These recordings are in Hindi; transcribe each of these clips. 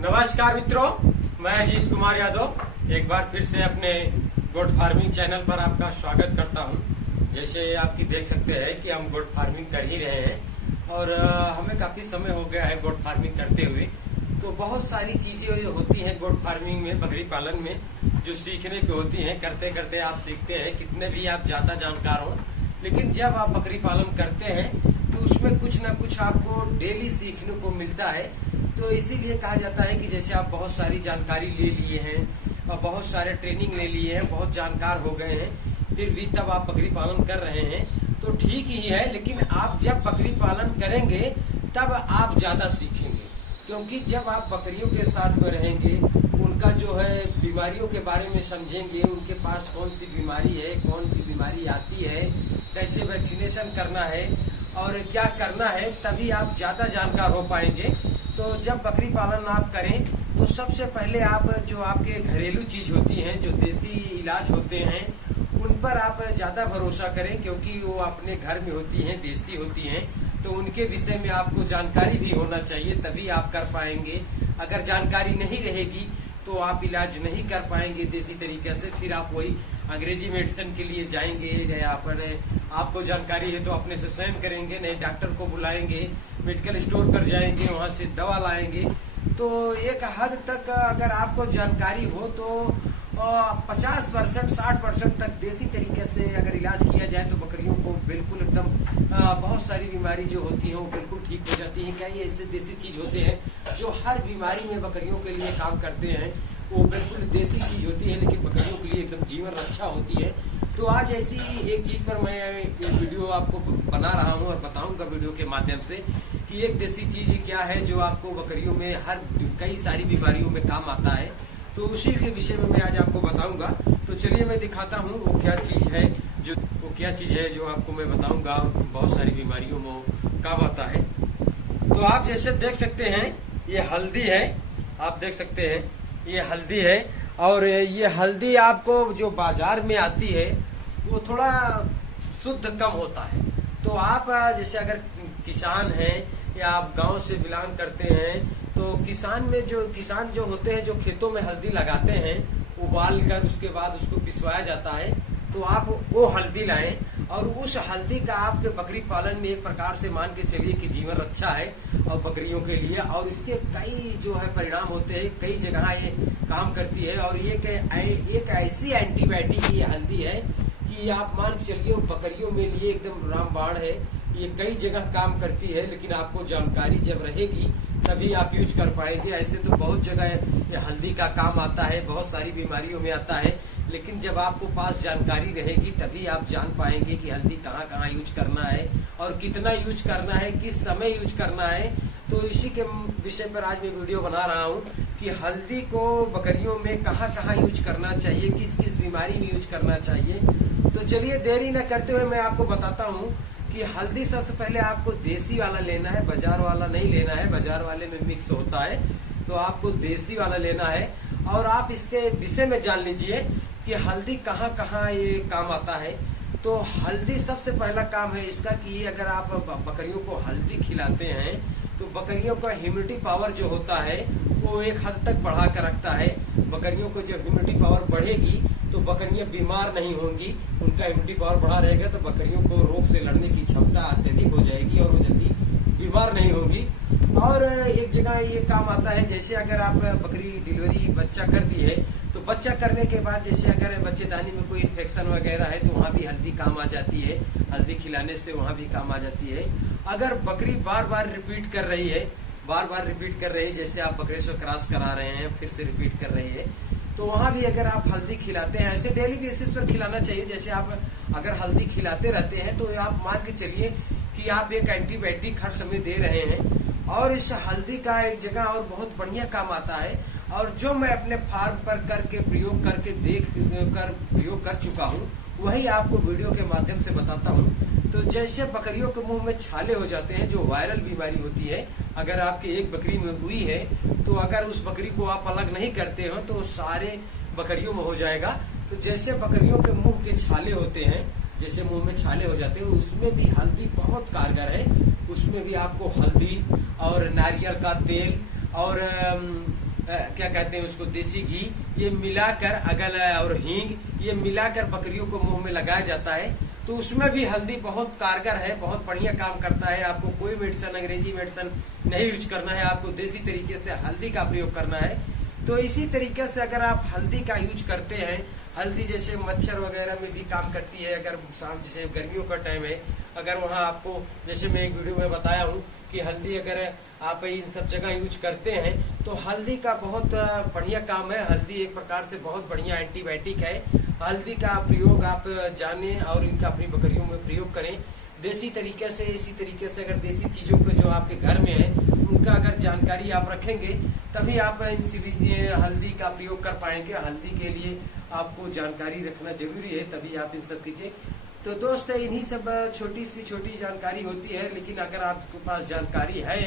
नमस्कार मित्रों, मैं अजीत कुमार यादव एक बार फिर से अपने गोट फार्मिंग चैनल पर आपका स्वागत करता हूं। जैसे आपकी देख सकते हैं कि हम गोट फार्मिंग कर ही रहे हैं और हमें काफी समय हो गया है गोट फार्मिंग करते हुए। तो बहुत सारी चीजें होती हैं गोट फार्मिंग में, बकरी पालन में, जो सीखने की होती हैं। करते करते आप सीखते हैं, कितने भी आप ज्यादा जानकार हो, लेकिन जब आप बकरी पालन करते हैं तो उसमें कुछ ना कुछ आपको डेली सीखने को मिलता है। तो इसीलिए कहा जाता है कि जैसे आप बहुत सारी जानकारी ले लिए हैं और बहुत सारे ट्रेनिंग ले लिए हैं, बहुत जानकार हो गए हैं, फिर भी तब आप बकरी पालन कर रहे हैं तो ठीक ही है। लेकिन आप जब बकरी पालन करेंगे तब आप ज्यादा सीखेंगे, क्योंकि जब आप बकरियों के साथ में रहेंगे, उनका जो है बीमारियों के बारे में समझेंगे, उनके पास कौन सी बीमारी है, कौन सी बीमारी आती है, कैसे वैक्सीनेशन करना है और क्या करना है, तभी आप ज्यादा जानकार हो पाएंगे। तो जब बकरी पालन आप करें तो सबसे पहले आप जो आपके घरेलू चीज होती हैं, जो देसी इलाज होते हैं, उन पर आप ज्यादा भरोसा करें, क्योंकि वो अपने घर में होती हैं, देसी होती हैं। तो उनके विषय में आपको जानकारी भी होना चाहिए, तभी आप कर पाएंगे। अगर जानकारी नहीं रहेगी तो आप इलाज नहीं कर पाएंगे देसी तरीके से, फिर आप वही अंग्रेजी मेडिसिन के लिए जाएंगे। या आपको जानकारी है तो अपने से स्वयं करेंगे, नहीं डॉक्टर को बुलाएंगे, मेडिकल स्टोर पर जाएंगे, वहां से दवा लाएंगे। तो एक हद तक अगर आपको जानकारी हो तो 50% 60% तक देसी तरीके से अगर इलाज किया जाए तो बकरियों को बिल्कुल एकदम बहुत सारी बीमारी जो होती है वो बिल्कुल ठीक हो जाती है। क्या ये ऐसे देसी चीज होते हैं जो हर बीमारी में बकरियों के लिए काम करते हैं, वो बिल्कुल देसी चीज होती है, लेकिन बकरियों के लिए एकदम जीवन रक्षा होती है। तो आज ऐसी एक चीज पर मैं वीडियो आपको बना रहा हूँ और बताऊंगा वीडियो के माध्यम से कि एक देसी चीज क्या है जो आपको बकरियों में हर कई सारी बीमारियों में काम आता है। तो उसी के विषय में मैं आज आपको बताऊंगा। तो चलिए मैं दिखाता हूँ वो क्या चीज है जो आपको मैं बताऊंगा और बहुत सारी बीमारियों में काम आता है। तो आप जैसे देख सकते हैं ये हल्दी है, आप देख सकते हैं ये हल्दी है, और ये हल्दी आपको जो बाजार में आती है वो थोड़ा शुद्ध कम होता है। तो आप जैसे अगर किसान हैं या आप गांव से बिलोंग करते हैं तो किसान जो होते हैं, जो खेतों में हल्दी लगाते हैं, उबाल कर उसके बाद उसको पिसवाया जाता है। तो आप वो हल्दी लाएं और उस हल्दी का आपके बकरी पालन में एक प्रकार से मान के चलिए कि जीवन रक्षा है और बकरियों के लिए। और इसके कई जो है परिणाम होते हैं, कई जगह ये काम करती है। और ये एक ऐसी एंटीबायोटिक ये हल्दी है कि आप मान के चलिए बकरियों में लिए एकदम रामबाण है। ये कई जगह काम करती है, लेकिन आपको जानकारी जब रहेगी तभी आप यूज कर पाएंगे। ऐसे तो बहुत जगह हल्दी का काम आता है, बहुत सारी बीमारियों में आता है, लेकिन जब आपको पास जानकारी रहेगी तभी आप जान पाएंगे कि हल्दी कहाँ कहाँ यूज करना है और कितना यूज करना है, किस समय यूज करना है। तो इसी के विषय पर आज मैं वीडियो बना रहा हूँ कि हल्दी को बकरियों में कहाँ कहाँ यूज करना चाहिए, किस किस बीमारी में यूज करना चाहिए। तो चलिए देरी न करते हुए मैं आपको बताता हूँ कि हल्दी सबसे पहले आपको देसी वाला लेना है, बाजार वाला नहीं लेना है। बाजार वाले में मिक्स होता है, तो आपको देसी वाला लेना है। और आप इसके विषय में जान लीजिए कि हल्दी कहाँ कहाँ ये काम आता है। तो हल्दी सबसे पहला काम है इसका कि अगर आप बकरियों को हल्दी खिलाते हैं तो बकरियों का इम्यूनिटी पावर जो होता है वो एक हद तक बढ़ा कर रखता है। बकरियों को जब इम्यूनिटी पावर बढ़ेगी तो बकरियां बीमार नहीं होंगी। उनका इम्यूनिटी पावर बढ़ा रहेगा तो बकरियों को रोग से लड़ने की क्षमता अत्यधिक हो जाएगी और वो जल्दी बीमार नहीं होगी। और एक जगह ये काम आता है, जैसे अगर आप बकरी डिलीवरी बच्चा कर दी है तो बच्चा करने के बाद जैसे अगर बच्चेदानी में कोई इन्फेक्शन वगैरह है तो वहाँ भी हल्दी काम आ जाती है। हल्दी खिलाने से वहाँ भी काम आ जाती है। अगर बकरी बार बार रिपीट कर रही है, जैसे आप बकरे से क्रॉस करा रहे हैं फिर से रिपीट कर रही है, तो वहाँ भी अगर आप हल्दी खिलाते हैं, ऐसे डेली बेसिस पर खिलाना चाहिए। जैसे आप अगर हल्दी खिलाते रहते हैं तो आप मान के चलिए कि आप एक एंटीबायोटिक हर समय दे रहे हैं। और इस हल्दी का एक जगह और बहुत बढ़िया काम आता है, और जो मैं अपने फार्म पर प्रयोग कर चुका हूँ वही आपको वीडियो के माध्यम से बताता हूँ। तो जैसे बकरियों के मुंह में छाले हो जाते हैं, जो वायरल बीमारी होती है, अगर आपकी एक बकरी में हुई है तो अगर उस बकरी को आप अलग नहीं करते हो तो सारे बकरियों में हो जाएगा। तो जैसे बकरियों के मुंह के छाले होते हैं, जैसे मुंह में छाले हो जाते हैं, उसमें भी हल्दी बहुत कारगर है। उसमें भी आपको हल्दी और नारियल का तेल और क्या कहते हैं उसको, देसी घी, ये मिलाकर अगल और हींग ये मिलाकर बकरियों को मुंह में लगाया जाता है। तो उसमें भी हल्दी बहुत कारगर है, बहुत बढ़िया काम करता है। आपको कोई मेडिसिन, अंग्रेजी मेडिसिन नहीं यूज करना है, आपको देसी तरीके से हल्दी का प्रयोग करना है। तो इसी तरीके से अगर आप हल्दी का यूज करते हैं, हल्दी जैसे मच्छर वगैरह में भी काम करती है। अगर शाम जैसे गर्मियों का टाइम है, अगर वहाँ आपको, जैसे मैं एक वीडियो में बताया हूँ कि हल्दी अगर आप इन सब जगह यूज करते हैं तो हल्दी का बहुत बढ़िया काम है। हल्दी एक प्रकार से बहुत बढ़िया एंटीबायोटिक है। हल्दी का प्रयोग आप जाने और इनका अपनी बकरियों में प्रयोग करें देसी तरीके से। इसी तरीके से अगर देसी चीजों को जो आपके घर में है उनका अगर जानकारी आप रखेंगे तभी आप इन सभी हल्दी का प्रयोग कर पाएंगे। हल्दी के लिए आपको जानकारी रखना जरूरी है, तभी आप इन सब कीजिए। तो दोस्त इन्हीं सब छोटी जानकारी होती है, लेकिन अगर आपके पास जानकारी है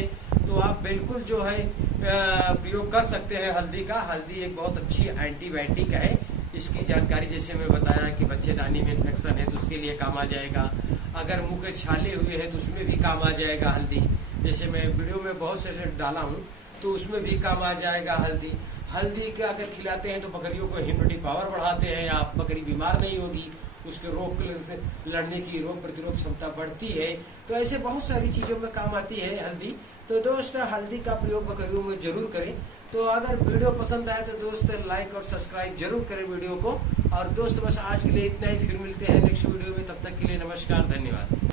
तो आप बिल्कुल जो है प्रयोग कर सकते हैं हल्दी का। हल्दी एक बहुत अच्छी एंटीबायोटिक है। इसकी जानकारी जैसे मैं बताया कि बच्चेदानी में इन्फेक्शन है तो उसके लिए काम आ जाएगा। अगर मुंह के छाले हुए हैं तो उसमें भी काम आ जाएगा हल्दी। जैसे मैं वीडियो में बहुत से डाला हूँ तो उसमें भी काम आ जाएगा हल्दी। हल्दी का अगर खिलाते हैं तो बकरियों को इम्यूनिटी पावर बढ़ाते हैं, आप बकरी बीमार नहीं होगी, उसके रोग से लड़ने की रोग प्रतिरोध क्षमता बढ़ती है। तो ऐसे बहुत सारी चीजों में काम आती है हल्दी। तो दोस्त हल्दी का प्रयोग बकरियों में जरूर करें। तो अगर वीडियो पसंद आए तो दोस्त लाइक और सब्सक्राइब जरूर करें वीडियो को। और दोस्त बस आज के लिए इतना ही, फिर मिलते हैं नेक्स्ट वीडियो में। तब तक के लिए नमस्कार, धन्यवाद।